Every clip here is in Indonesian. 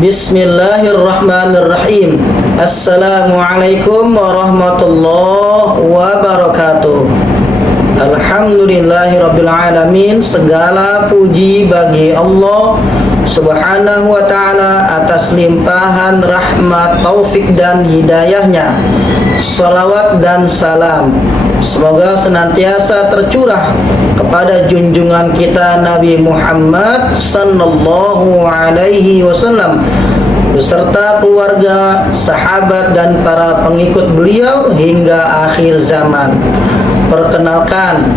Bismillahirrahmanirrahim. Assalamualaikum warahmatullahi wabarakatuh. Alhamdulillahirrabbilalamin. Segala puji bagi Allah Subhanahu wa ta'ala atas limpahan rahmat, taufik dan hidayahnya. Salawat dan salam semoga senantiasa tercurah kepada junjungan kita Nabi Muhammad sallallahu alaihi wasallam beserta keluarga, sahabat dan para pengikut beliau hingga akhir zaman. Perkenalkan,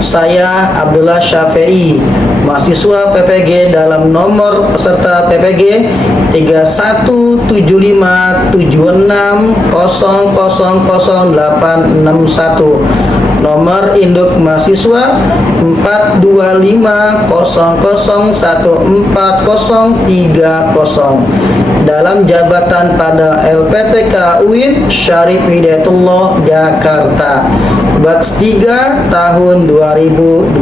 saya Abdullah Syafi'i, mahasiswa PPG dalam nomor peserta PPG 317576000861, nomor induk mahasiswa 42500140030, dalam jabatan pada LPTK UIN Syarif Hidayatullah Jakarta, batch 3 tahun 2025,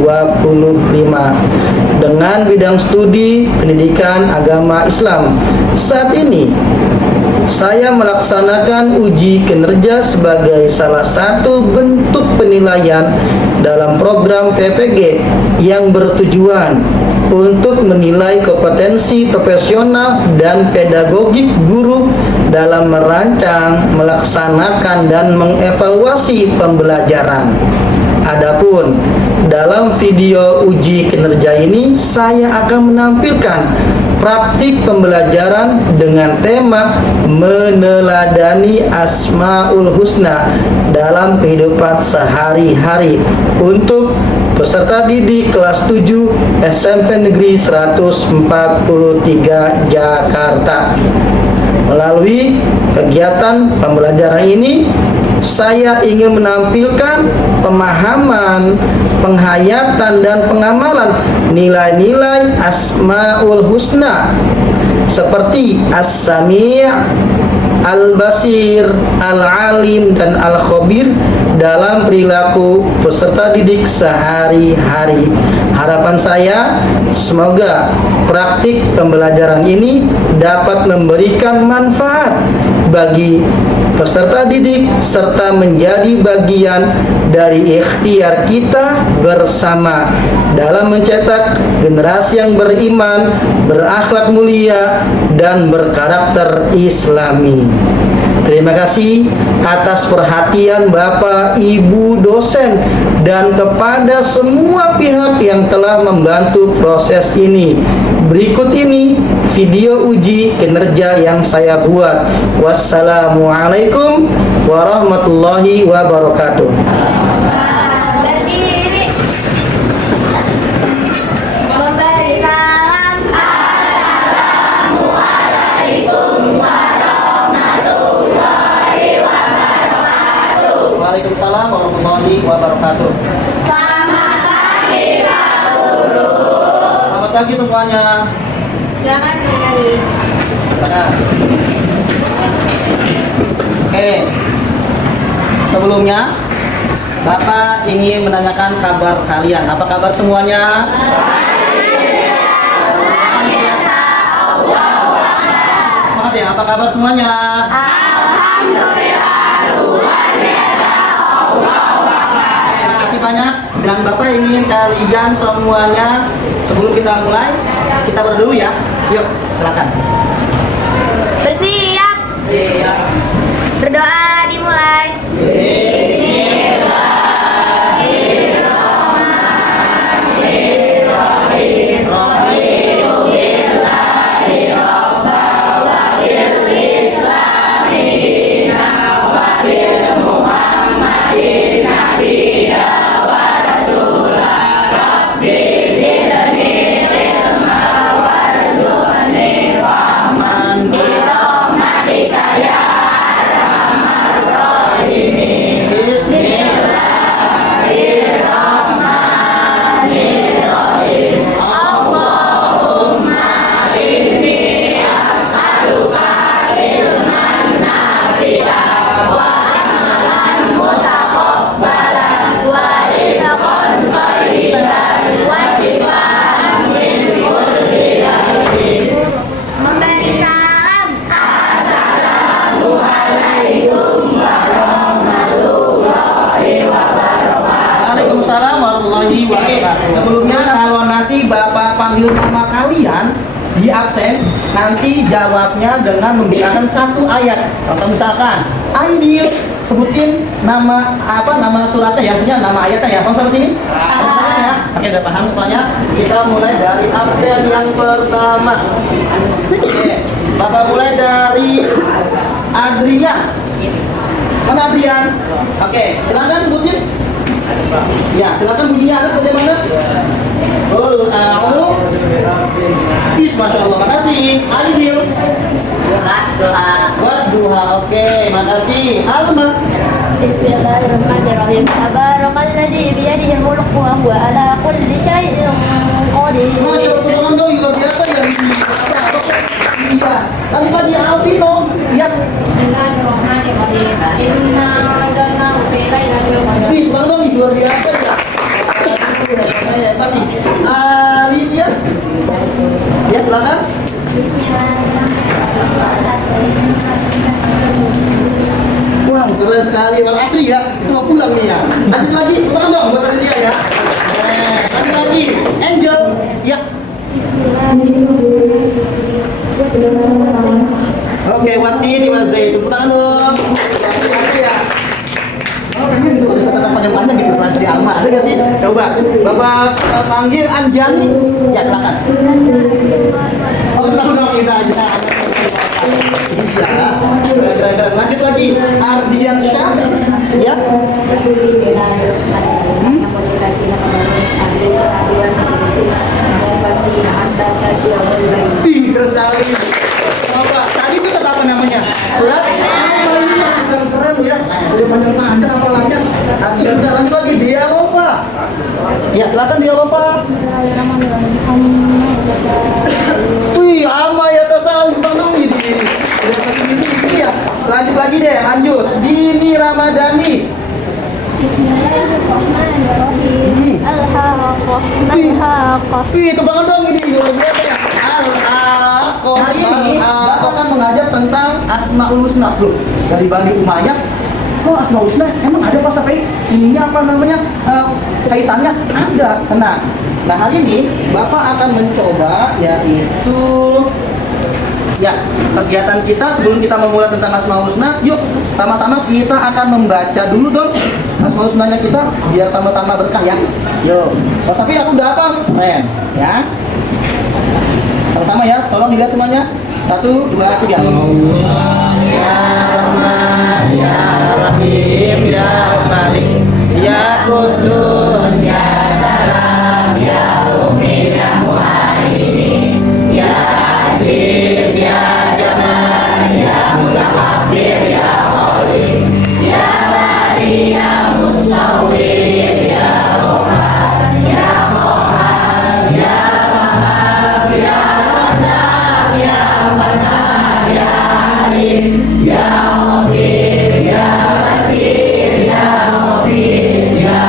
dengan bidang studi pendidikan agama Islam. Saat ini saya melaksanakan uji kinerja sebagai salah satu bentuk penilaian dalam program PPG yang bertujuan untuk menilai kompetensi profesional dan pedagogik guru dalam merancang, melaksanakan dan mengevaluasi pembelajaran. Adapun dalam video uji kinerja ini saya akan menampilkan praktik pembelajaran dengan tema meneladani Asmaul Husna dalam kehidupan sehari-hari untuk peserta didik kelas 7 SMP Negeri 143 Jakarta. Melalui kegiatan pembelajaran ini, saya ingin menampilkan pemahaman, penghayatan dan pengamalan nilai-nilai Asmaul Husna seperti As-Sami', Al-Basir, Al-Alim dan Al-Khabir dalam perilaku peserta didik sehari-hari. Harapan saya semoga praktik pembelajaran ini dapat memberikan manfaat bagi peserta didik serta menjadi bagian dari ikhtiar kita bersama dalam mencetak generasi yang beriman, berakhlak mulia dan berkarakter Islami. Terima kasih atas perhatian Bapak, Ibu dosen dan kepada semua pihak yang telah membantu proses ini. Berikut ini video uji kinerja yang saya buat. Wassalamualaikum warahmatullahi wabarakatuh. Waalaikumsalam warahmatullahi wabarakatuh. Selamat pagi Pak Guru. Selamat pagi semuanya. Silakan berkali. Silakan. Oke. Sebelumnya Bapak ingin menanyakan kabar kalian. Apa kabar semuanya? Semangat ya. Apa kabar semuanya? Alhamdulillah luar biasa. Terima kasih banyak. Dan Bapak ingin kalian semuanya, sebelum kita mulai, kita berdoa ya. Yuk, silakan. Bersiap. Berdoa dimulai. dipanggil nama kalian di absen, nanti jawabnya dengan menggunakan satu ayat. Contoh misalkan, Aidil, sebutin nama suratnya ya, maksudnya nama ayatnya ya. Kamu sampai sini? Ya. Oke, udah paham semuanya? Kita mulai dari absen yang pertama. Oke, Bapak mulai dari Adrian. Mana Adrian? Oke, silakan sebutin. Ya, silakan bunyinya harus bagaimana? Qul a'udzu. Masya Allah, makasih. Aidil. Wadduha. Oke, makasih. Alma. Bismillahirrahmanirrahim. Tabarakalladzi biyadihil mulku wa huwa ala kulli syai'in qadir. Masya Allah, teman dong, luar biasa ya. Iya. Kali tadi Alfi dong. Ya. Ih, teman dong, luar biasa ya. Saya tadi. Alicia. Ya, silakan. Wah, keren sekali. Makasih ya. Mau pulang nih ya. Lanjut lagi. Silakan dong buat Alicia ya. Lanjut lagi. Angel. Ya. Oke, Wati di Mazai. Tepuk tangan dong. Makasih ya. Oh, ini ada catatan panjang-panjang gitu selanjutnya di Alma. Ada nggak sih? Coba. Bapak panggil Anjani. Ya, silakan. Oh, tahu dong kita aja. Iya. Lanjut lagi. Ardian Syah. Ya. Pinter sekali. Bapak, tadi itu kata apa namanya? Surat? Keren ya. Udah panjang-panjang apalanya. Ardian Syah. Lanjut lagi. Dialova. Ya, silakan Dialova. Wih, ama ya tasawuf banget ini. Udah satu ini ya. Lanjut lagi deh, lanjut. Dini Ramadhani. Bismillahirrahmanirrahim. Al-Haqqah. Al-Haqqah. Wih, itu banget dong ini. Luar biasa ya. Al-Haqqah. Hari ini Bapak akan mengajar tentang Asmaul Husna. Loh, dari Bani Umayyah. Kok Asmaul Husna? Emang ada pas sampai ininya apa namanya? Kaitannya? Ada. Tenang. Nah, hari ini Bapak akan mencoba yaitu ya, kegiatan kita sebelum kita memulai tentang Asmaul Husna, yuk sama-sama kita akan membaca dulu dong Asmaul Husnanya kita biar sama-sama berkah ya. Yuk. Oh, tapi aku udah hafal. Keren, ya. Sama-sama ya, tolong dilihat semuanya. 1, 2, 3. Ya Rahman, ya Rahim, ya Malik, ya Qudus, ya Salam, ya Mu'min, ya Muhaimin, ya Aziz, ya Jamal, ya Mutakabbir, ya Khalid, ya Bari, ya Musawwir, ya Ghafar, ya Qahhar, ya Wahhab, ya Razzaq, ya Fattah, ya Alim, ya Khabir, ya Basir, ya Ghafir, ya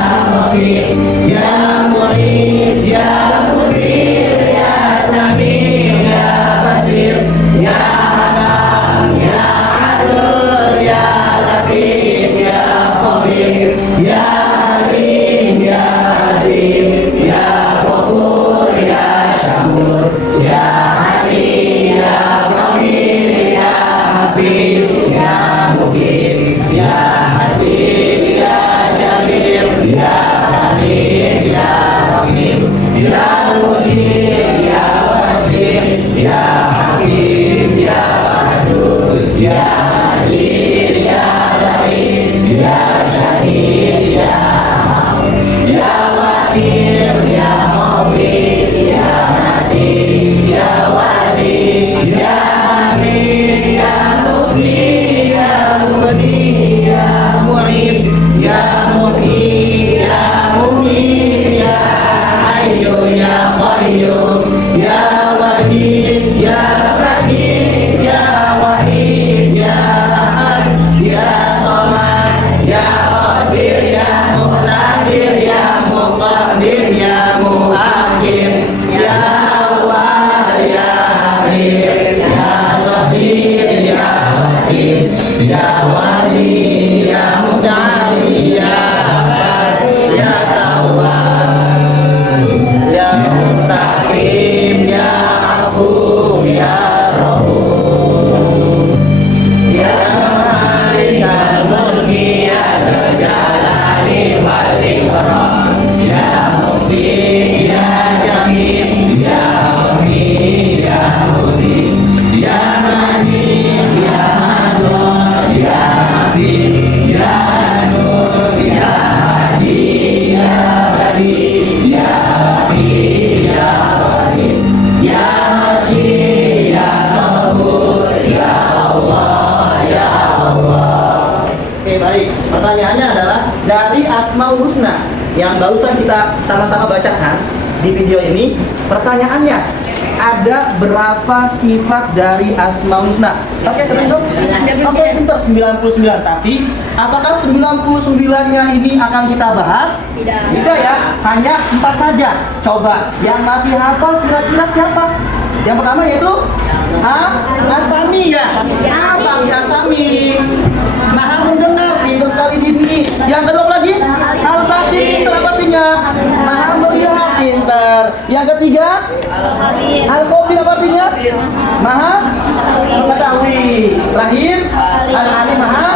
yang barusan kita sama-sama bacakan di video ini, pertanyaannya, ada berapa sifat dari Asmaul Husna? Oke, pintar? Oke, pintar, 99. Tapi apakah 99-nya ini akan kita bahas? Tidak ya, hanya 4 saja. Coba yang masih hafal kira-kira siapa? Yang pertama yaitu Asami ya. Abang Asami. Maha mendengar, pintar sekali Dini. Yang kedua lagi Al-Basir, pintar apa artinya? Maha melihat, pintar. Yang ketiga Al-Khabir, apa artinya? Maha mengetahui. Terakhir Al-Alim, maha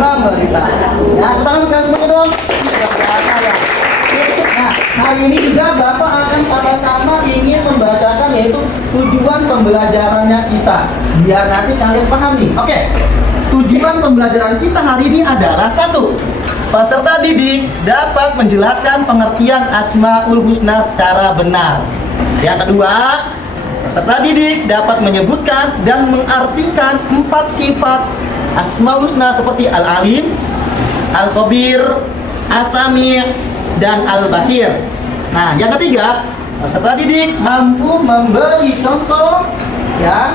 memberitahu. Ya, tangan kalian semuanya dong. Nah, hari ini juga Bapak akan sama-sama ingin membacakan yaitu tujuan pembelajarannya kita, biar nanti kalian pahami. Oke, tujuan pembelajaran kita hari ini adalah 1. Peserta didik dapat menjelaskan pengertian Asmaul Husna secara benar. Yang kedua, peserta didik dapat menyebutkan dan mengartikan 4 sifat Asmaul Husna seperti Al-Alim, Al-Khabir, As-Sami', dan Al-Basir. Nah, yang ketiga, peserta didik mampu memberi contoh ya.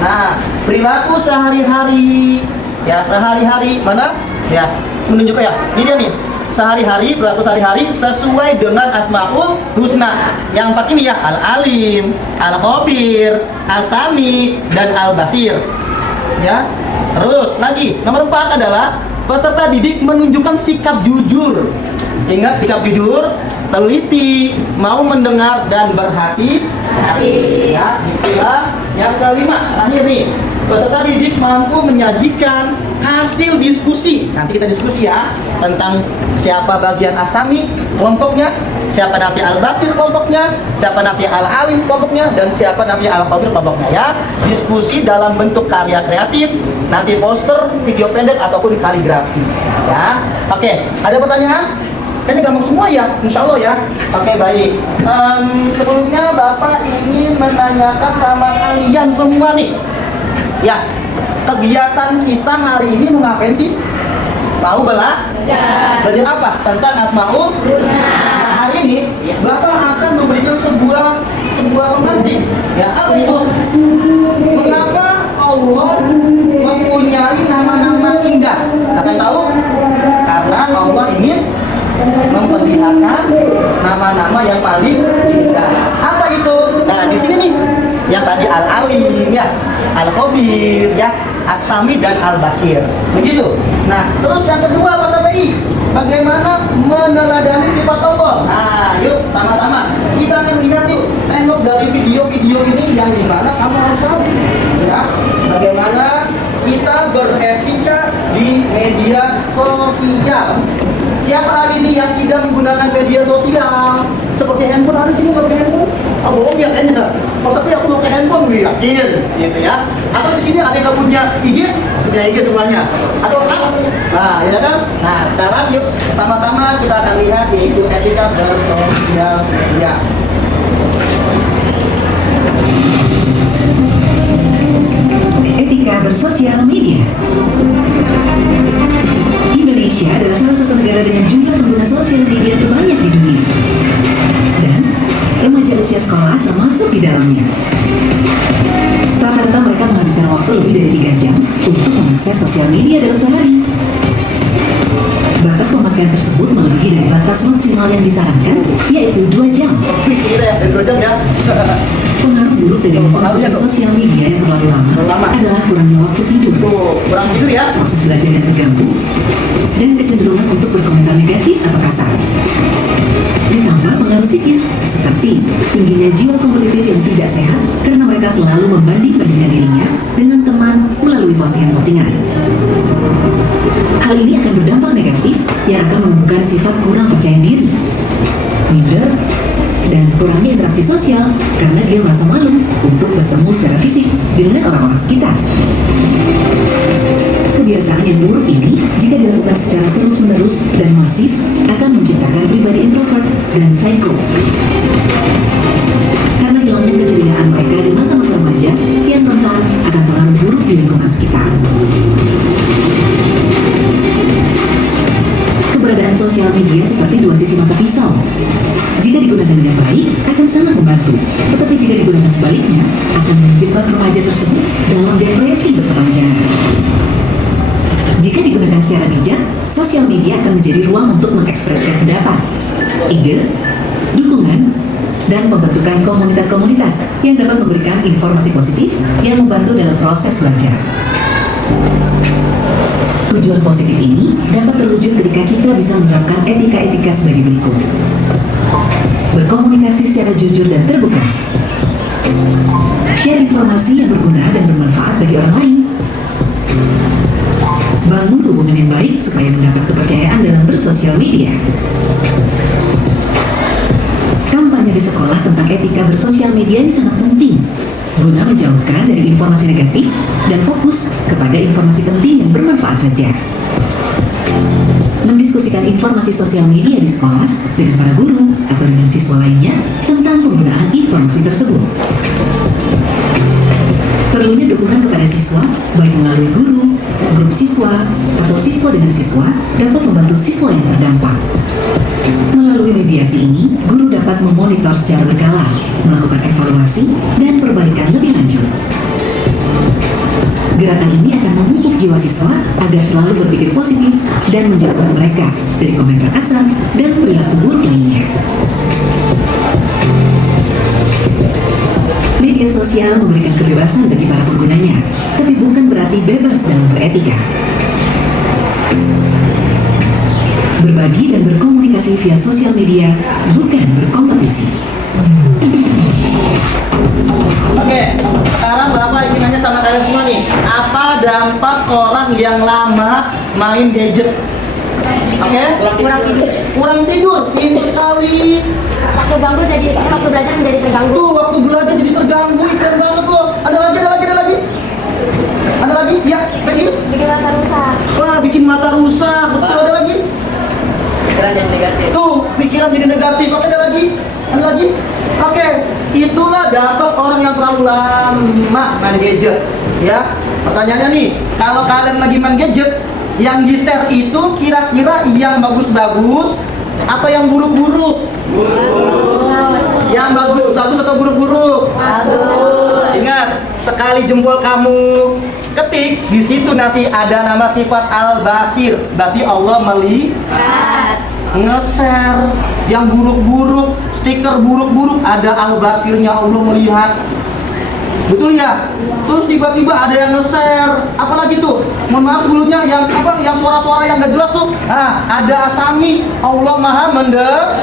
Nah, perilaku sehari-hari ya, sehari-hari mana? Ya, menunjukkan ya. Ini dia nih. Sehari-hari, perilaku sehari-hari sesuai dengan Asmaul Husna. Yang 4 ini ya, Al-Alim, Al-Khabir, As-Sami', dan Al-Basir. Ya. Terus lagi, nomor 4 adalah peserta didik menunjukkan sikap jujur. Ingat, sikap jujur, teliti, mau mendengar dan berhati-hati. Ya, itulah yang kelima. Terakhir nih, peserta didik mampu menyajikan hasil diskusi. Nanti kita diskusi ya tentang siapa bagian As-Sami kelompoknya, siapa nanti Al-Basir kelompoknya, siapa nanti Al-Alim kelompoknya, dan siapa nanti Al-Khabir kelompoknya ya. Diskusi dalam bentuk karya kreatif, nanti poster, video pendek ataupun kaligrafi. Ya. Oke, ada pertanyaan? Kayaknya gampang semua ya, insya Allah ya. Oke, baik. Sebelumnya Bapak ingin menanyakan sama kalian semua nih. Ya, kegiatan kita hari ini mau ngapain sih? Tahu belajar apa? Tentang Asmaul Husna. Nah, hari ini Bapak akan memberikan sebuah pengertian. Ya, apa itu? Mengapa Allah mempunyai nama-nama indah? Siapa yang tahu? Karena Allah ingin memperlihatkan nama-nama yang paling indah. Apa itu? Nah, di sini nih, yang tadi Al-Alim ya, Al-Khabir ya, As-Sami' dan Al-Basir. Begitu. Nah, terus yang kedua Pak Sabai, bagaimana meneladani sifat Allah? Nah, yuk sama-sama kita akan lihat yuk, tengok dari video-video ini yang dimana kamu harus tahu ya, bagaimana kita beretika di media sosial. Siapa hari ini yang tidak menggunakan media sosial? Seperti handphone, hari sini nggak pakai handphone? Oh, bohong ya kayaknya. Kalau tapi aku pakai handphone, gue yakin, gitu ya. Atau di sini ada yang nggak punya IG, punya IG semuanya. Atau apa? Nah, ya kan? Nah, sekarang yuk sama-sama kita akan lihat yaitu etika bersosial media. Etika bersosial media. Indonesia adalah salah satu negara dengan jumlah pengguna sosial media terbanyak di dunia. Dan remaja usia sekolah termasuk di dalamnya. Rata-rata mereka menghabiskan waktu lebih dari 3 jam untuk mengakses sosial media dalam sehari. Batas pemakaian tersebut melebihi dari batas maksimal yang disarankan, yaitu 2 jam. Kira ya, 2 jam ya. Pengaruh buruk dari mengkonsumsi sosial media yang terlalu lama adalah kurangnya waktu tidur. Tuh, kurang tidur ya. Proses belajar yang terganggu, dan kecenderungan untuk berkomentar negatif atau kasar. Ditambah pengaruh psikis, seperti tingginya jiwa kompetitif yang tidak sehat karena mereka selalu membanding-bandingkan dirinya dengan teman melalui postingan-postingan. Hal ini akan berdampak negatif yang akan menumbuhkan sifat kurang percaya diri, minder, dan kurangnya interaksi sosial karena dia merasa malu untuk bertemu secara fisik dengan orang-orang sekitar. Kebiasaan yang buruk ini, jika dilakukan secara terus-menerus dan masif, akan menciptakan pribadi introvert dan psycho. Karena hilangnya keceriaan mereka di masa-masa remaja yang rentan akan pengaruh buruk di lingkungan sekitar. Keberadaan sosial media seperti dua sisi mata pisau. Jika digunakan dengan baik, akan sangat membantu. Tetapi jika digunakan sebaliknya, akan menjebak remaja tersebut dalam depresi berkepanjangan. Jika digunakan secara bijak, sosial media akan menjadi ruang untuk mengekspresikan pendapat, ide, dukungan, dan pembentukan komunitas-komunitas yang dapat memberikan informasi positif yang membantu dalam proses belajar. Tujuan positif ini dapat terwujud ketika kita bisa menerapkan etika-etika sebagai berikut. Berkomunikasi secara jujur dan terbuka. Share informasi yang berguna dan bermanfaat bagi orang lain. Bangun hubungan yang baik supaya mendapat kepercayaan dalam bersosial media. Kampanye di sekolah tentang etika bersosial media ini sangat penting guna menjauhkan dari informasi negatif dan fokus kepada informasi penting yang bermanfaat saja. Mendiskusikan informasi sosial media di sekolah dengan para guru atau dengan siswa lainnya tentang penggunaan informasi tersebut. Perlunya dukungan kepada siswa, baik melalui guru, grup siswa, atau siswa dengan siswa dapat membantu siswa yang terdampak. Melalui mediasi ini, guru dapat memonitor secara berkala, melakukan evaluasi, dan perbaikan lebih lanjut. Gerakan ini akan memupuk jiwa siswa agar selalu berpikir positif dan menjauhkan mereka dari komentar kasar dan perilaku buruk lainnya. Media sosial memberikan kebebasan bagi para penggunanya, tapi bukan berarti bebas dalam beretika. Berbagi dan berkomunikasi via sosial media bukan berkompetisi. Oke, sekarang Bapak ingin nanya sama kalian semua nih, apa dampak orang yang lama main gadget? Oke? Kurang tidur. Kurang tidur, pintu sekali. Waktu ganggu jadi waktu belajar menjadi terganggu. Tuh, waktu belajar jadi terganggu, keren banget loh. Ada lagi, ada lagi, ada lagi. Ada lagi? Ya, lagi. Bikin mata rusak. Wah, bikin mata rusak. Betul, ada lagi. Pikiran jadi negatif. Tuh, pikiran jadi negatif. Oke, ada lagi? Ada lagi? Oke, itulah dampak orang yang terlalu lama main gadget. Ya, pertanyaannya nih, kalau kalian lagi main gadget, yang di-share itu kira-kira yang bagus-bagus atau yang buruk-buruk? Yang bagus-bagus atau buruk-buruk? Ingat, sekali jempol kamu ketik, di situ nanti ada nama sifat al-basir. Berarti Allah melihat. Nge-share yang buruk-buruk, stiker buruk-buruk, ada al-basirnya, Allah melihat. Betul ya? Terus tiba-tiba ada yang nge-share, apalagi tuh? Mohon maaf dulunya yang apa? Yang suara-suara yang gak jelas tuh. Nah, ada asami, Allah Maha mendengar.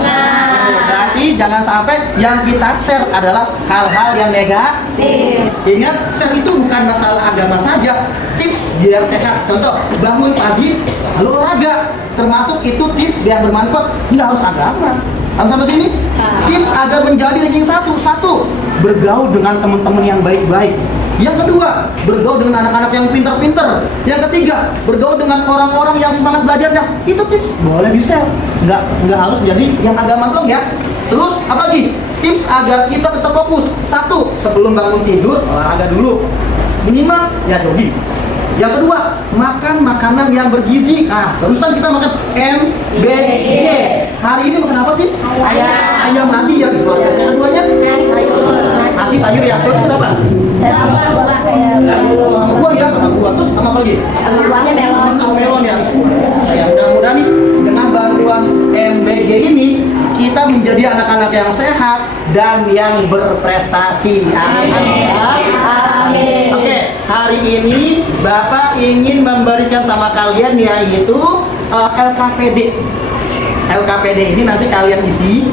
Berarti jangan sampai yang kita share adalah hal-hal yang negatif. Ingat, share itu bukan masalah agama saja. Tips biar sehat. Contoh, bangun pagi lalu olahraga. Termasuk itu tips biar bermanfaat. Nggak harus agama. Harus sampai sini? Tips agar menjadi ranking satu. Satu, bergaul dengan teman-teman yang baik-baik. Yang kedua, bergaul dengan anak-anak yang pintar-pintar. Yang ketiga, bergaul dengan orang-orang yang semangat belajarnya. Itu tips, boleh di-share. Nggak harus jadi yang agama doang ya. Terus, apa lagi? Tips agar kita tetap fokus. Satu, sebelum bangun tidur, olahraga dulu. Minimal, ya jogging. Yang kedua, makan makanan yang bergizi. Nah, barusan kita makan MBG. Hari ini makan apa sih? Ayam tadi ya. Yang keduanya? Nasi sayur ya. Terus apa? Buah ya, makan buah. Terus sama apa lagi? Buahnya melon. Melon ya. Ya, mudah-mudahan nih dengan bantuan MBG ini kita menjadi anak-anak yang sehat dan yang berprestasi. Amin. Amin. Oke, hari ini Bapak ingin memberikan sama kalian yaitu LKPD. LKPD ini nanti kalian isi.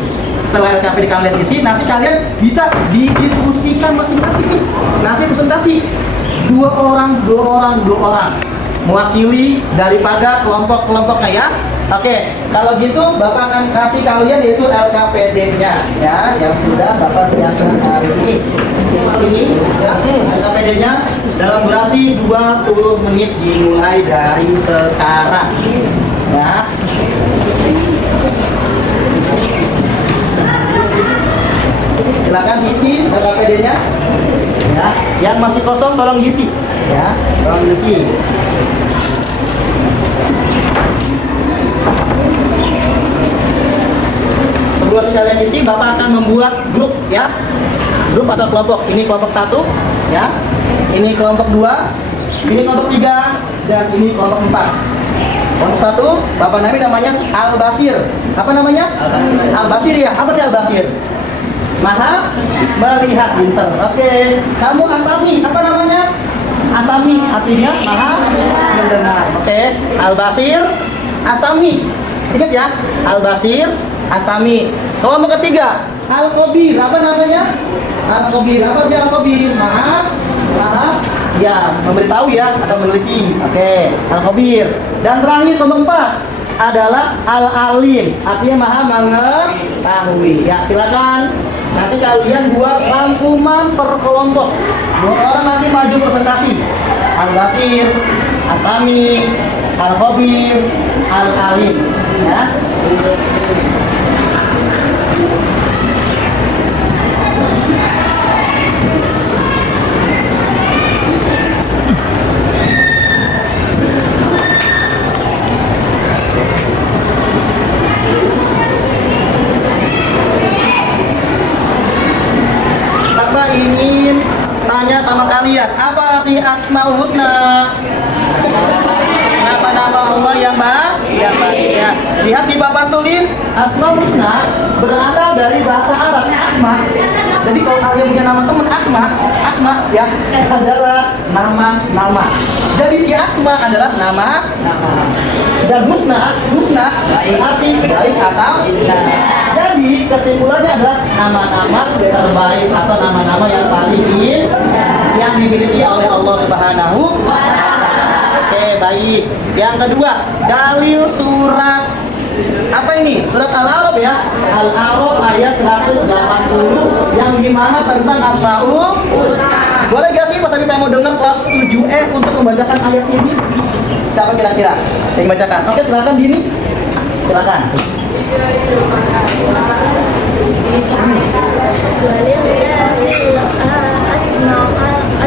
Setelah LKPD kalian isi, nanti kalian bisa didiskusikan masing-masing nih. Nanti presentasi dua orang mewakili daripada kelompok-kelompoknya ya. Oke, kalau gitu Bapak akan kasih kalian yaitu LKPD-nya ya, yang sudah Bapak siapkan hari ini. Ini ya, LKPD-nya dalam durasi 20 menit dimulai dari sekarang. Ya. Silakan diisi LKPD-nya. Ya, yang masih kosong tolong diisi. Ya, tolong diisi. buat sosialisasi, Bapak akan membuat grup ya. Grup atau kelompok. Ini kelompok 1 ya. Ini kelompok 2, ini kelompok 3, dan ini kelompok 4. Kelompok 1, Bapak Nabi namanya Al-Basir. Apa namanya? Al-Basir. Al-Basir ya. Apa sih Al-Basir? Maha melihat, pinter. Oke. Kamu Asami, apa namanya? Asami, artinya maha mendengar. Oke. Al-Basir, Asami. Ingat ya? Al-Basir, Asami. Kelompok ketiga, Al-Khabir. Apa namanya? Al-Khabir. Apa dia Al-Khabir? Maha ya, memberitahu ya atau meneliti. Oke, Al-Khabir. Dan terakhir kelompok 4 adalah Al-Alim, artinya maha mengetahui. Ya, silakan. Nanti kalian buat rangkuman per kelompok. 2 orang nanti maju presentasi. Al-Basir, Asami, Al-Khabir, Al-Alim. Ya. Bapak ingin tanya sama kalian, apa arti Asmaul Husna? Nama-nama Allah yang baik ya. Lihat di papan tulis, Asmaul Husna berasal dari bahasa Arab Asma. Jadi kalau kalian punya nama teman Asma ya adalah nama-nama. Jadi si Asma adalah nama. Dan Husna berarti baik atau indah. Jadi kesimpulannya adalah nama-nama terbaik atau nama-nama yang paling indah yang dimiliki oleh Allah Subhanahu wa Ta'ala. Oke, baik. Yang kedua, dalil surat apa ini? Surat Al-A'raf ya. Al-A'raf ayat 180 yang dimana tentang Asmaul Husna. Boleh gak sih Mas Habib yang mau dengar kelas 7E untuk membacakan ayat ini? Siapa kira-kira yang bacakan? Oke, silakan Dini. Silakan.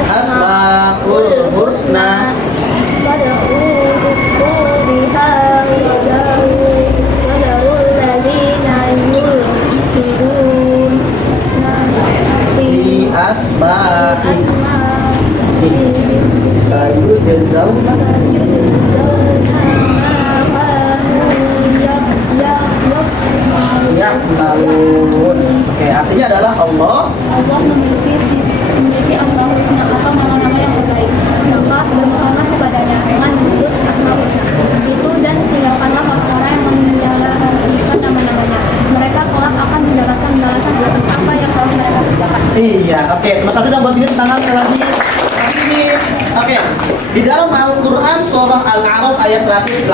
Asmaul Husna fi asma'i sayujzauna ya'malun. Oke, artinya adalah Allah memiliki asmaul husna atau nama-nama yang terbaik. Maka bermohonlah kepadanya dengan menyebut asmaul husna itu dan tinggalkanlah orang-orang yang menyalahartikan nama-namanya. Mereka kelak akan mendapatkan balasan atas apa yang telah mereka kerjakan. Iya, oke. Terima kasih sudah bantuin tangan lagi. Ini, oke. Di dalam Al-Quran surah Al-A'raf ayat 180,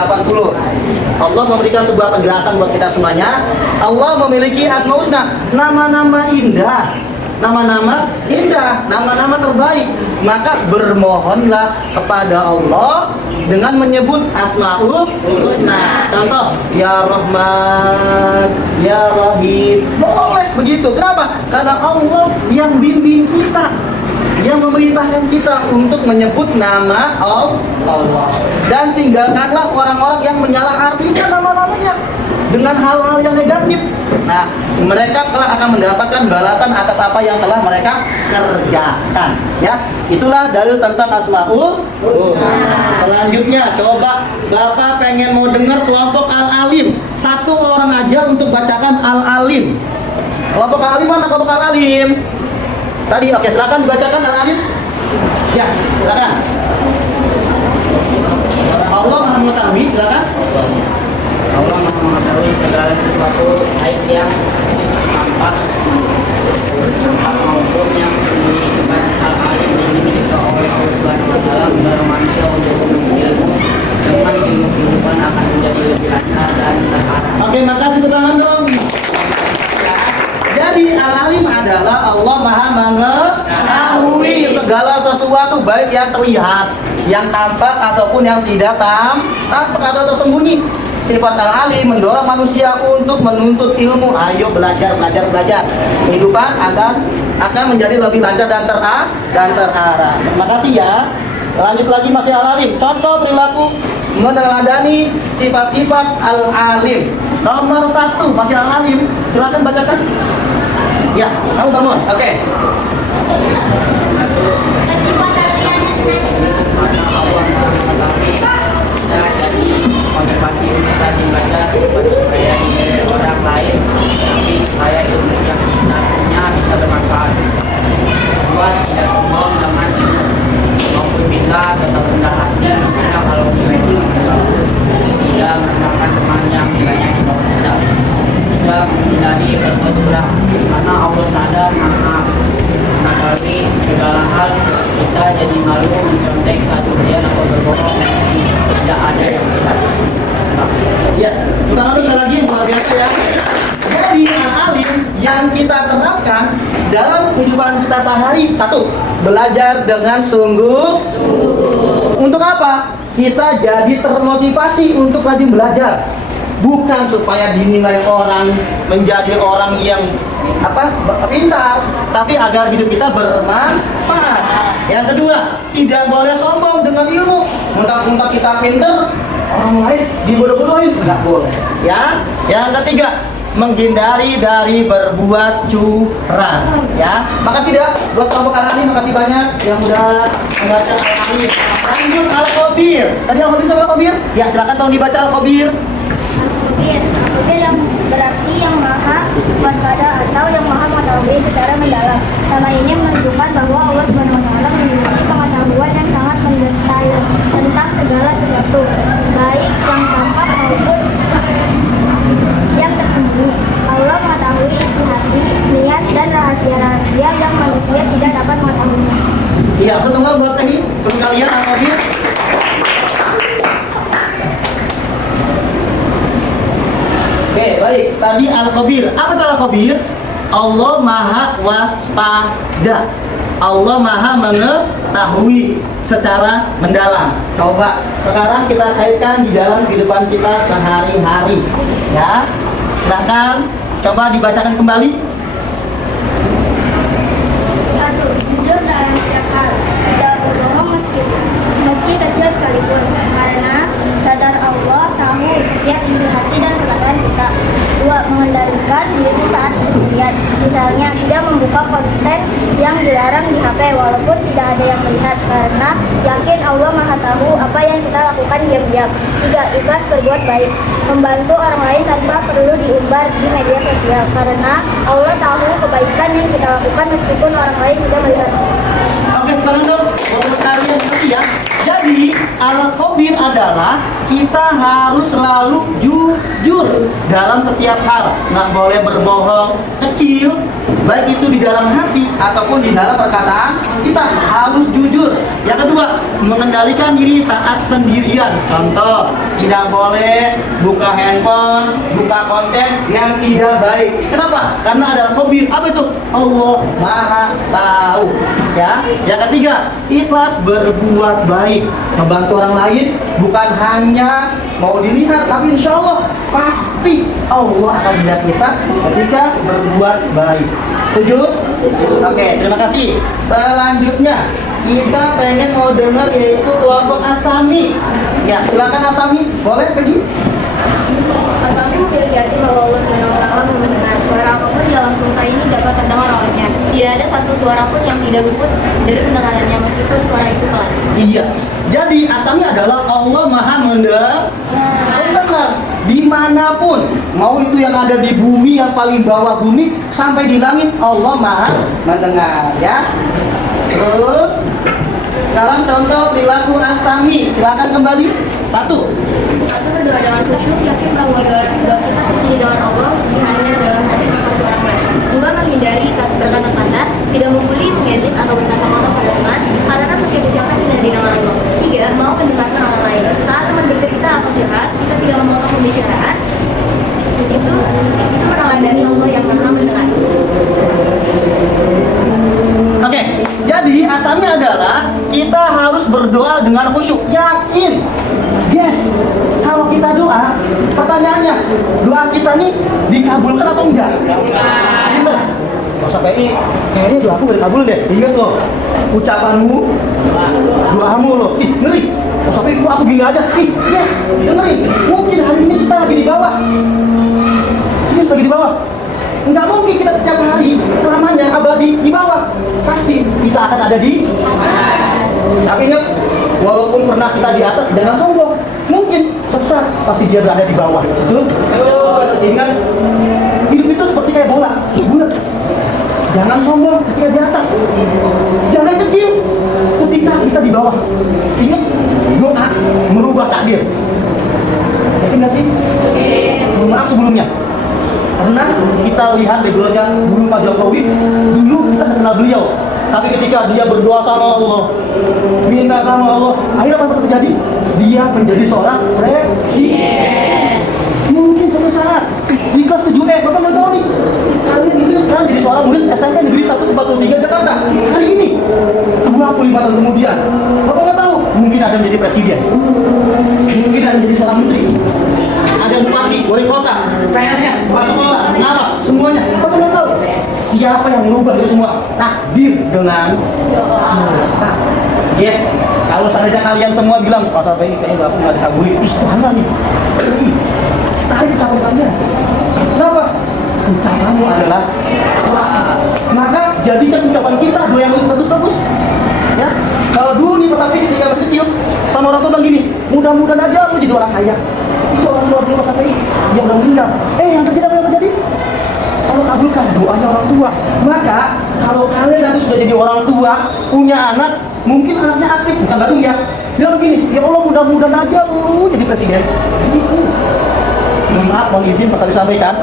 Allah memberikan sebuah penjelasan buat kita semuanya. Allah memiliki Asmaul Husna, nama-nama indah, nama-nama terbaik. Maka bermohonlah kepada Allah dengan menyebut Asmaul Husna. Contoh, Ya Rahman, Ya Rahim. Boleh begitu. Kenapa? Karena Allah yang bimbing kita, yang memerintahkan kita untuk menyebut nama Allah. Dan tinggalkanlah orang-orang yang menyalahartikan nama-namanya dengan hal-hal yang negatif. Nah, mereka kelak akan mendapatkan balasan atas apa yang telah mereka kerjakan. Ya, itulah dalil tentang Asmaul Husna. Selanjutnya, coba Bapak pengen mau dengar kelompok Al-Alim. 1 orang aja untuk bacakan Al-Alim. Kelompok Al-Alim mana kelompok Al-Alim? Tadi, oke, silakan dibacakan Al-Alim. Ya, silakan. Allah Maha Mengetahui, silakan. Allah Maha Mengetahui segala sesuatu, baik yang tampak maupun yang sembunyi. Sifat Al-Alim yang dimiliki oleh Allah Subhanahu wa Ta'ala mendorong manusia untuk menuntut ilmu dengan kehidupan akan menjadi lebih lancar dan terarah. Oke, makasih tangan dong. Jadi Al-Alim adalah Allah Maha Mengetahui segala sesuatu, baik yang terlihat, yang tampak ataupun yang tidak tampak atau tersembunyi. Sifat Al-Alim mendorong manusia untuk menuntut ilmu. Ayo belajar. Kehidupan akan menjadi lebih lancar dan terarah. Terima kasih ya. Lanjut lagi masih Al-Alim. Contoh perilaku meneladani sifat-sifat Al-Alim. Nomor 1 masih Al-Alim. Silakan bacakan. Ya, kamu bangun. Oke. Satu, karena Allah mengetahui kita jadi motivasi untuk rajin belajar bukan supaya dilihat orang lain, tapi supaya ilmu yang kita punya bisa bermanfaat. Kedua, tidak sombong dengan ilmu maupun kita tetap rendah hati sehingga kalau nilai kita bagus tidak merendahkan teman yang nilainya di bawah kita. Tiga, menghindari berbuat curang karena Allah sadar mengetahui segala hal. Kita jadi malu mencontek saat ujian atau berbohong meski tidak ada yang melihat. Ya, tangan lu sekali lagi luar biasa ya. Jadi Al-Alim yang kita terapkan dalam kehidupan kita sehari. 1, belajar dengan sungguh. Untuk apa? Kita jadi termotivasi untuk rajin belajar. Bukan supaya dinilai orang menjadi orang yang pintar, tapi agar hidup kita bermanfaat. Yang kedua, tidak boleh sombong dengan ilmu. Mentang-mentang kita pintar, orang lain dibodoh-bodohin, nggak boleh. Ya. Yang ketiga, menghindari dari berbuat curang. Ya. Makasih dah buat kelompok Al-Alim, makasih banyak yang udah membaca Al-Alim. Lanjut Al-Khabir. Tadi Al-Khabir sama Al-Khabir? Ya, silakan tolong dibaca Al-Khabir. Al-Khabir yang berarti yang maha waspada atau yang maha mengetahui secara mendalam. Nama ini menunjukkan bahwa Allah SWT memiliki pengetahuan yang sangat mendetail tentang segala sesuatu, baik yang tampak maupun yang tersembunyi. Allah mengetahui isi hati, niat, dan rahasia-rahasia yang manusia tidak dapat mengetahuinya. Iya, aku tunggu buat tadi untuk kalian Al-Khabir. Oke, baik. Tadi Al-Khabir. Apa itu Al-Khabir? Allah Maha Waspada. Allah Maha Mengetahui secara mendalam. Coba sekarang kita kaitkan di dalam kehidupan kita sehari-hari. Ya, silakan coba dibacakan kembali. 1. Jujur dalam setiap hal, tidak berbohong meski kecil sekalipun, karena sadar Allah tahu setiap isi hati dan perkataan kita. 2. Mengendalikan diri saat sendirian, misalnya tidak membuka konten yang dilarang di HP walaupun tidak ada yang melihat, karena yakin Allah Maha tahu apa yang kita lakukan diam-diam. 3. Ikhlas berbuat baik, membantu orang lain tanpa perlu diumbar di media sosial, karena Allah tahu kebaikan yang kita lakukan meskipun orang lain tidak melihat. Oke, tangan dong. Untuk sekalian kasih ya. Jadi, Al-Khabir adalah kita harus selalu jujur dalam setiap hal. Nggak boleh berbohong kecil, baik itu di dalam hati ataupun di dalam perkataan. Kita harus jujur. Yang kedua, mengendalikan diri saat sendirian. Contoh, tidak boleh buka handphone, buka konten yang tidak baik. Kenapa? Karena ada Al-Khabir. Apa itu? Allah Maha tahu. Ya. Yang ketiga, ikhlas berbuat baik, membantu orang lain bukan hanya mau dilihat, tapi insya Allah pasti Allah akan melihat kita ketika berbuat baik. Setuju? Oke, terima kasih. Selanjutnya kita pengen mau dengar yaitu kelompok Asami. Ya, silakan Asami, boleh pergi. Asami memiliki arti bahwa Allah SWT mendengar suara apapun di alam semesta ini dapat terdengar olehnya. Tidak ada satu suara pun yang tidak luput dari pendengarannya meskipun suara itu pelan. Iya. Jadi Asami adalah Allah Maha mendengar dimanapun, mau itu yang ada di bumi yang paling bawah bumi sampai di langit, Allah Maha mendengar. Ya. Terus sekarang contoh perilaku Asami, silakan kembali. 1. Berdoa dengan khusyuk, yakin bahwa doa kita pasti didengar Allah meski hanya dalam hati tanpa suara keras. 2. Menghindari berkata kasar, tidak membuli, mengejek atau berkata kotor pada teman, karena setiap ucapan tidak didengar Allah. 3. Mau mendengarkan orang lain. Saat teman bercerita atau curhat, kita tidak memotong pembicaraan. Itu meneladani Allah yang Maha mendengar. Oke, jadi Asami adalah kita harus berdoa dengan khusyuk, yakin. Yes, kalau kita doa, pertanyaannya, doa kita nih dikabulkan atau enggak? Bener. Gak usah PI, kayaknya doaku gak dikabul deh. Ingat loh, ucapanmu, doamu loh. Ih, ngeri. Sampai aku gini aja. Yes, dengerin. Mungkin hari ini kita lagi di bawah. Serius lagi di bawah. Enggak mungkin kita tiap hari selamanya abadi di bawah. Pasti kita akan ada di atas. Tapi ingat, walaupun pernah kita di atas, jangan sombong. Mungkin suatu saat pasti dia berada di bawah. Betul? Ingat, hidup itu seperti kayak bola. Bulat. Jangan sombong ketika di atas. Jangan kecil ketika kita di bawah. Ingat, doa merubah takdir. Yakin nggak sih? Mohon maaf sebelumnya. Pernah kita lihat backgroundnya dulu Pak Jokowi, dulu kita nggak kenal beliau. Tapi ketika dia berdoa sama Allah, minta sama Allah, akhirnya apa yang terjadi? Dia menjadi seorang presiden. Mungkin suatu saat di kelas 7E, Bapak nggak tahu nih, kalian itu sekarang jadi seorang murid SMP Negeri 143 Jakarta. Hari ini, 25 tahun kemudian, Bapak nggak tahu, mungkin ada menjadi presiden, mungkin ada menjadi seorang menteri, ada bupati, wali kota, PNS, kepala sekolah, pengawas, semuanya. Bapak nggak tahu siapa yang merubah itu semua. Takdir dengan doa. Yes, kalau seandainya kalian semua bilang, Pak sampai ini kayaknya aku nggak dikabulin, ih jangan nih. Tarik ucapan kalian. Kenapa? Ucapanmu adalah doa. Maka jadikan ucapan kita doa yang bagus-bagus. Ya, kalau dulu nih Pak Sapi ketika masih kecil sama orang tua bilang gini, mudah-mudahan aja lu jadi orang kaya. Itu orang tua dulu Pak Sapi yang udah meninggal. Yang terjadi apa yang terjadi? Kalau kabulkan doanya orang tua. Maka kalau kalian nanti sudah jadi orang tua, punya anak, mungkin anaknya aktif, bukan baru ya. Bilang begini, ya Allah mudah-mudahan aja lu jadi presiden. Gitu. Maaf, mohon izin Pak disampaikan.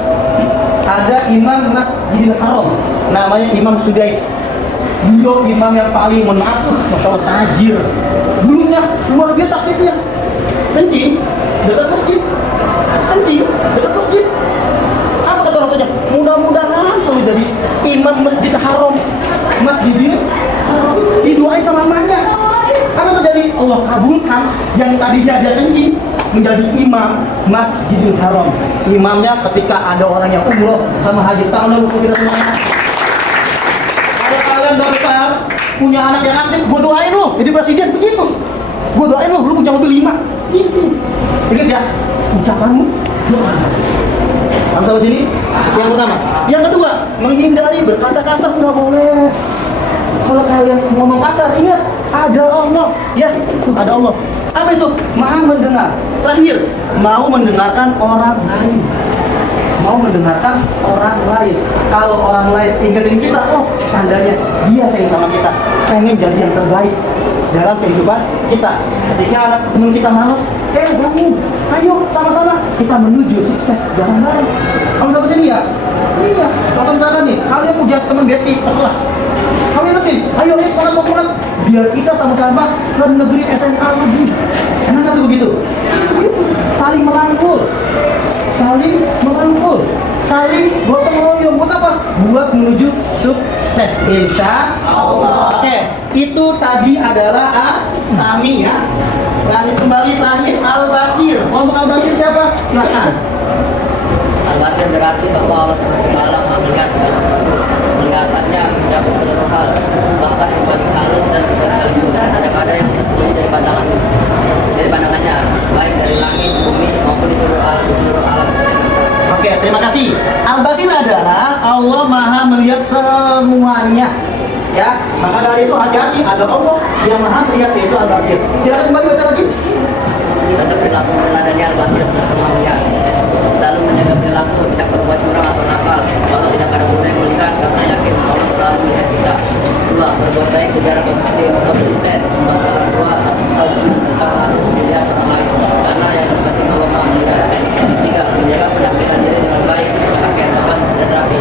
Ada Imam Masjidil Haram, namanya Imam Sudais. Beliau imam yang paling, mohon maaf tuh, Masya Allah tajir. Dulunya luar biasa aktifnya. Kencing dekat masjid, kencing dekat masjid. Apa kata orang tuanya? Mudah-mudahan kalau jadi imam Masjid Haram, Masjidil Haram, didoain sama emaknya. Karena terjadi Allah kabulkan yang tadinya dia kencing menjadi imam Masjidil Haram. Imamnya ketika ada orang yang umroh sama haji, tangan dulu kita semuanya. Kalau kalian besar punya anak yang aktif, gue doain lo jadi presiden begitu. Gue doain lo punya mobil 5 gitu. Ingat ya, ucapanmu doa. Sampai sini yang pertama. Yang kedua, menghindari berkata kasar nggak boleh. Kalau kalian ngomong kasar, ingat ada Allah, ya, ada Allah. Apa itu? Maha mendengar. Terakhir, mau mendengarkan orang lain. Mau mendengarkan orang lain. Kalau orang lain ingetin kita, oh tandanya dia sayang sama kita, pengen jadi yang terbaik dalam kehidupan kita. Ketika anak teman kita males, bangun, ayo sama-sama kita menuju sukses jalan bareng. Kamu sampai sini ya? Iya. Contoh misalkan nih, kalian punya teman besti sekelas. Kamu ingetin, ayo semangat, biar kita sama-sama ke negeri SMA lagi. Enak satu begitu. Saling merangkul, saling gotong royong. Buat apa? Buat menuju sukses, insya Allah. Oke, itu tadi adalah Sami ya. Lanjut kembali terakhir Al-Basir. Ngomong Al-Basir siapa? Silakan. Al-Basir berarti bahwa Allah SWT Maha melihat segala sesuatu. Melihatannya mencakup seluruh hal, bahkan yang paling halus dan halus. Ada yang tersembunyi dari pandangannya, baik dari langit, bumi maupun di seluruh alam. Oke, terima kasih. Al-Basir adalah Allah Maha melihat semuanya. Ya, maka dari itu hati-hati, ada Allah yang Maha melihat, yaitu Al-Basir. Silakan kembali baca lagi. Contoh perilaku meneladani Al-Basir Maha melihat. Selalu menjaga perilaku, tidak berbuat curang atau nakal, walau tidak ada guna yang melihat, karena yakin Allah selalu melihat kita. 2. Berbuat baik secara konsisten, membantu orang tua atau dengan serta atau dilihat orang lain, karena yang terpenting Allah Maha melihat. 3. Menjaga penampilan diri dengan baik, pakaian sopan dan rapi,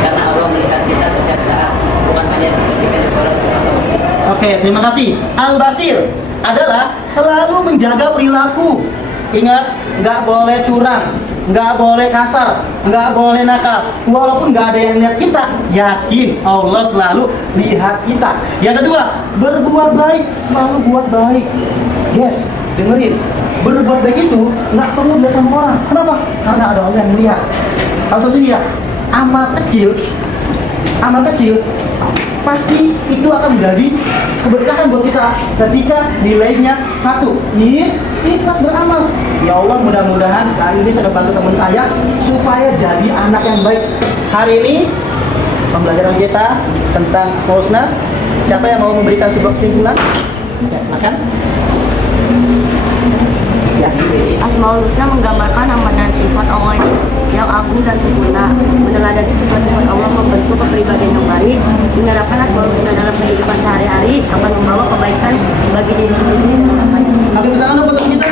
karena Allah melihat kita setiap saat, bukan hanya ketika di sekolah atau mungkin. Oke, terima kasih. Al-Basir adalah selalu menjaga perilaku. Ingat, nggak boleh curang, nggak boleh kasar, nggak boleh nakal. Walaupun nggak ada yang lihat kita, yakin Allah selalu lihat kita. Yang kedua, berbuat baik, selalu buat baik. Yes, dengerin. Berbuat baik itu nggak perlu dilihat sama orang. Kenapa? Karena ada Allah yang melihat. Kalau satu dia, amal kecil amal kecil, pasti itu akan menjadi keberkahan buat kita ketika nilainya 1. Ikhlas beramal. Ya Allah, mudah-mudahan hari ini saya bantu teman saya supaya jadi anak yang baik. Hari ini pembelajaran kita tentang Asmaul Husna. Siapa yang mau memberikan sebuah kesimpulan? Ya, silakan. Ya. Asmaul Husna menggambarkan nama dan sifat Allah yang agung dan sempurna. Meneladani sifat-sifat Allah membentuk kepribadian yang baik. Menerapkan Asmaul Husna dalam kehidupan sehari-hari akan membawa kebaikan bagi diri sendiri dan orang lain. Oke, tangan untuk kita.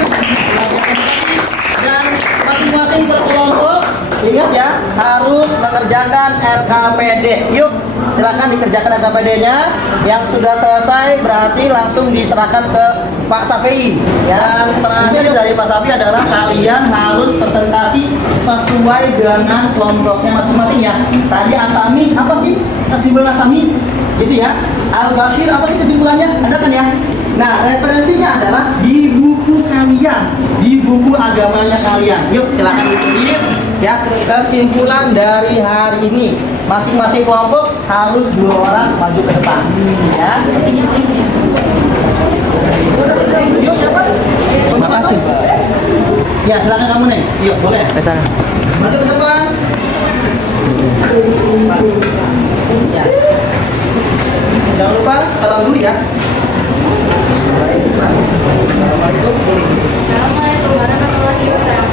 Dan masing-masing per kelompok ingat ya, harus mengerjakan RKPD. Yuk, silakan dikerjakan RKPD-nya. Yang sudah selesai berarti langsung diserahkan ke Pak Safi. Yang terakhir dari Pak Safi adalah kalian harus presentasi sesuai dengan kelompoknya masing-masing ya. Tadi Asami, apa sih kesimpulan Asami? Gitu ya. Al-Bashir, apa sih kesimpulannya? Ada kan ya? Nah, referensinya adalah di buku kalian, di buku agamanya kalian. Yuk, silakan ditulis ya. Kesimpulan dari hari ini, masing-masing kelompok harus 2 orang maju ke depan. Ya. Yuk, siapa? Terima kasih. Ya, silakan kamu nih. Yuk, boleh. Kesana. Maju ke depan. Ya. Jangan lupa salam dulu ya. Assalamualaikum warahmatullahi wabarakatuh.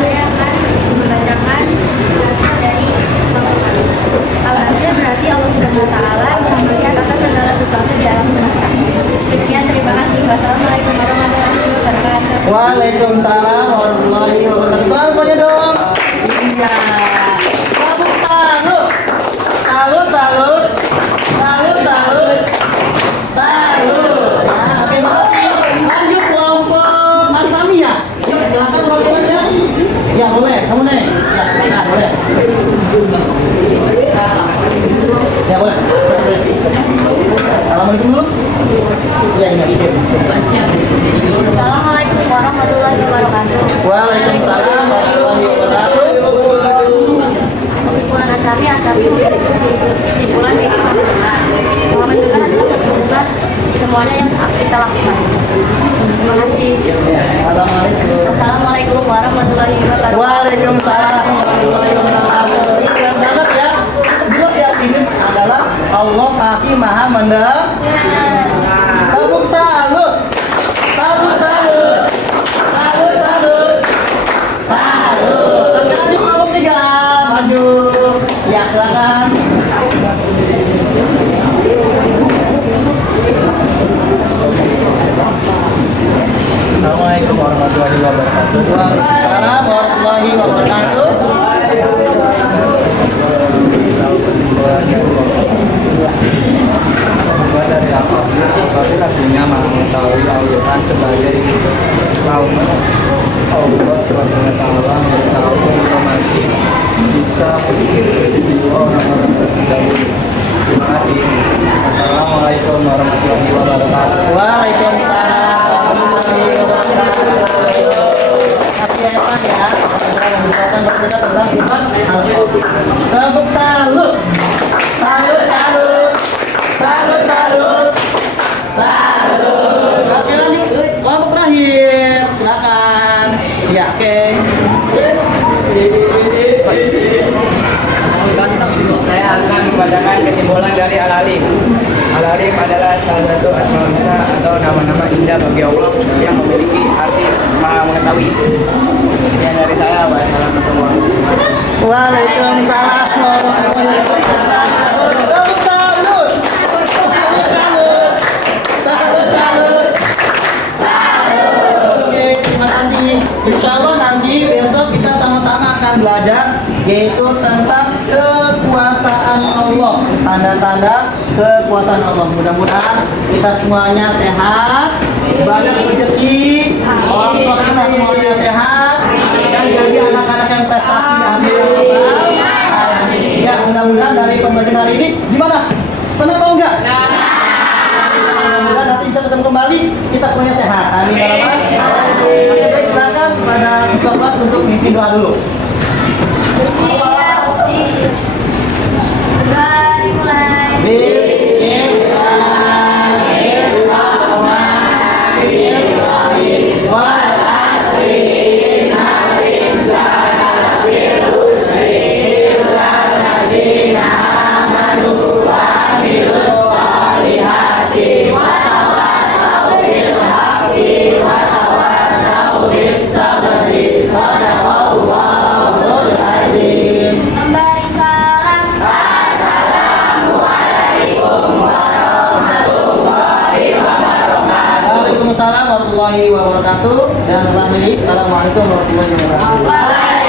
Saya akan membacakan hasil dari Al-Hasil berarti Allah Subhanahu wa Ta'ala yang melihat atas segala sesuatu di alam semesta. Sekian, terima kasih. Wassalamualaikum warahmatullahi wabarakatuh. Waalaikumsalam warahmatullahi wabarakatuh. Bang, semuanya dong. Iya. Salut, salut. Salut, salut. Salut, salut. Salut. Nah, oke, makasih. Lanjut kelompok Mas Sami ya. Yuk, silakan kelompoknya. Ya, boleh. Kamu nih. Ya, nah, boleh. Ya, boleh. Assalamualaikum dulu. Ya, ini. Assalamualaikum warahmatullahi wabarakatuh. Waalaikumsalam warahmatullahi wabarakatuh. Kesimpulan Asami kesimpulan itu benar. Bahwa mendengar adalah tugas semuanya yang kita lakukan. Terima kasih. Assalamualaikum. Assalamualaikum warahmatullahi wabarakatuh. Waalaikumsalam warahmatullahi wabarakatuh. Ini keren banget ya. Jelas ya, ini adalah Allah masih maha mendengar. Tepuk salut. Salut, salut. Salut, salut. Salut. Maju kelompok 3. Maju. Ya, silakan. Assalamualaikum warahmatullahi wabarakatuh. Waalaikumsalam warahmatullahi wabarakatuh. Dari apabila punya mengetahui Allah sebagai kaum Allah subhanahu wa ta'ala mengetahui informasi bisa mengikuti jiwa orang-orang terdahulu. Terima kasih. Assalamualaikum warahmatullahi wabarakatuh. Waalaikumsalam warahmatullahi wabarakatuh. Kasih ya Pak ya. Yang misalkan bercerita tentang sifat Allah. Tepuk salut. Salut, salut. Salut, salut. Salut. Oke, lanjut. Kelompok terakhir. Silakan. Ya, oke. Saya akan membacakan kesimpulan dari Al-Alim. Al-Alim adalah salah satu asmaul husna atau nama-nama indah bagi Allah yang memiliki arti maha mengetahui. Sekian dari saya. Wassalamualaikum warahmatullahi wabarakatuh. Waalaikumsalam warahmatullahi wabarakatuh. Tepuk salut. Salut, salut. Salut, salut. Salut. Oke, terima kasih. Insya Allah nanti besok kita sama-sama akan belajar yaitu tentang kekuasaan Allah, tanda-tanda kekuasaan Allah. Mudah-mudahan kita semuanya sehat, banyak rezeki, orang tua kita semuanya sehat, dan jadi anak-anak yang prestasi. Amin. Amin. Ya, mudah-mudahan dari pembelajaran hari ini gimana? Senang atau enggak? Mudah-mudahan nanti bisa ketemu kembali. Kita semuanya sehat. Amin. Oke, baik, silakan kepada ketua kelas untuk pimpin doa dulu. Udah dimulai. Memberi salam. Waalaikumsalam warahmatullahi wabarakatuh. Dan Assalamualaikum warahmatullahi wabarakatuh.